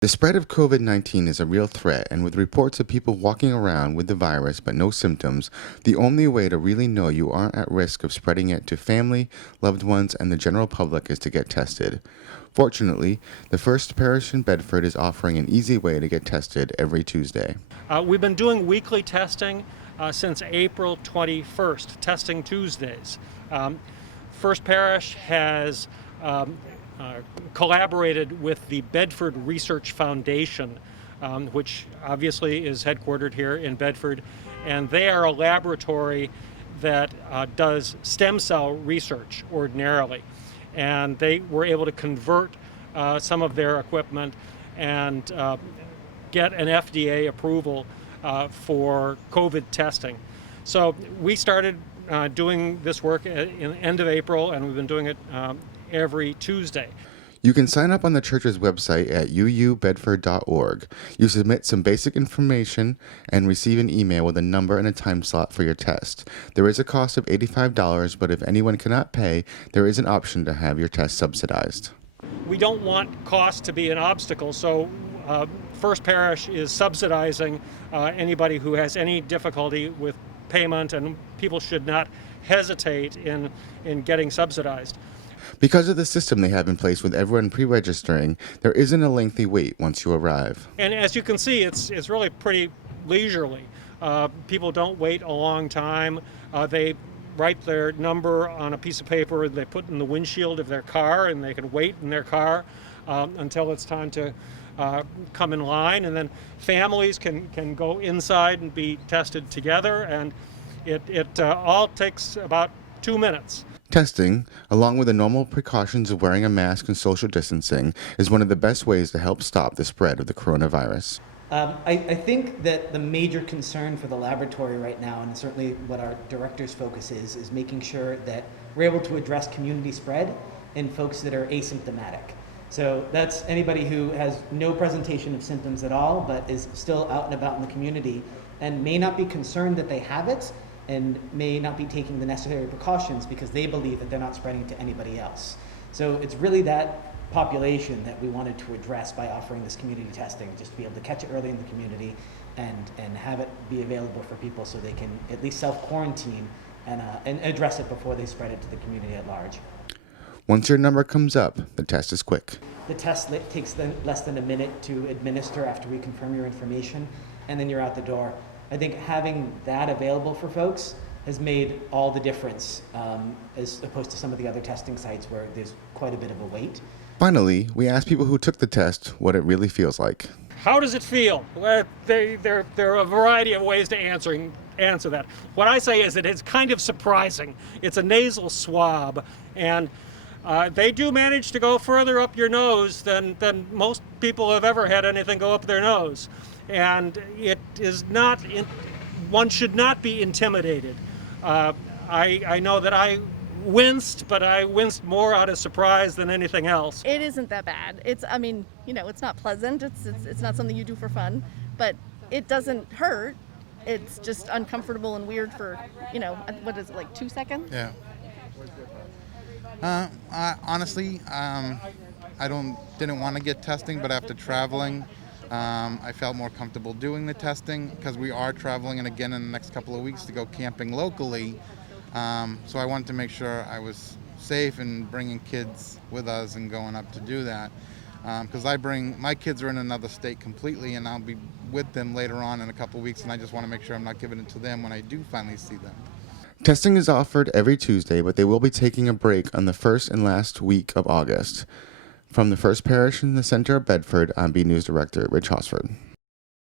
The spread of COVID-19 is a real threat, and with reports of people walking around with the virus but no symptoms, the only way to really know you aren't at risk of spreading it to family, loved ones, and the general public is to get tested. Fortunately, the First Parish in Bedford is offering an easy way to get tested every Tuesday. We've been doing weekly testing since April 21st, testing Tuesdays. First Parish has collaborated with the Bedford Research Foundation, which obviously is headquartered here in Bedford, and they are a laboratory that does stem cell research ordinarily. And they were able to convert some of their equipment and get an FDA approval for COVID testing. So we started doing this work in the end of April, and we've been doing it every Tuesday. You can sign up on the church's website at uubedford.org. You submit some basic information and receive an email with a number and a time slot for your test. There is a cost of $85, but if anyone cannot pay, there is an option to have your test subsidized. We don't want cost to be an obstacle, so First Parish is subsidizing anybody who has any difficulty with payment, and people should not hesitate in getting subsidized. Because of the system they have in place with everyone pre-registering, there isn't a lengthy wait once you arrive. And as you can see, it's really pretty leisurely. People don't wait a long time. They write their number on a piece of paper, they put in the windshield of their car, and they can wait in their car until it's time to come in line. And then families can go inside and be tested together, and it all takes about 2 minutes. Testing, along with the normal precautions of wearing a mask and social distancing, is one of the best ways to help stop the spread of the coronavirus. I think that the major concern for the laboratory right now, and certainly what our director's focus is making sure that we're able to address community spread in folks that are asymptomatic. So that's anybody who has no presentation of symptoms at all, but is still out and about in the community and may not be concerned that they have it, and may not be taking the necessary precautions because they believe that they're not spreading to anybody else. So it's really that population that we wanted to address by offering this community testing, just to be able to catch it early in the community and have it be available for people so they can at least self-quarantine and address it before they spread it to the community at large. Once your number comes up, the test is quick. The test takes less than a minute to administer after we confirm your information, and then you're out the door. I think having that available for folks has made all the difference as opposed to some of the other testing sites where there's quite a bit of a wait. Finally, we asked people who took the test what it really feels like. How does it feel? Well, there are a variety of ways to answer that. What I say is that it's kind of surprising. It's a nasal swab, and they do manage to go further up your nose than most people have ever had anything go up their nose. And it is not, one should not be intimidated. I know that I winced, but I winced more out of surprise than anything else. It isn't that bad. It's not pleasant. It's not something you do for fun, but it doesn't hurt. It's just uncomfortable and weird for, what is it, like 2 seconds? Yeah. Honestly, I didn't want to get testing, but after traveling, I felt more comfortable doing the testing because we are traveling and again in the next couple of weeks to go camping locally. So I wanted to make sure I was safe and bringing kids with us and going up to do that. Because my kids are in another state completely, and I'll be with them later on in a couple of weeks, and I just want to make sure I'm not giving it to them when I do finally see them. Testing is offered every Tuesday, but they will be taking a break on the first and last week of August. From the First Parish in the center of Bedford, I'm BNEWS Director Rich Hosford.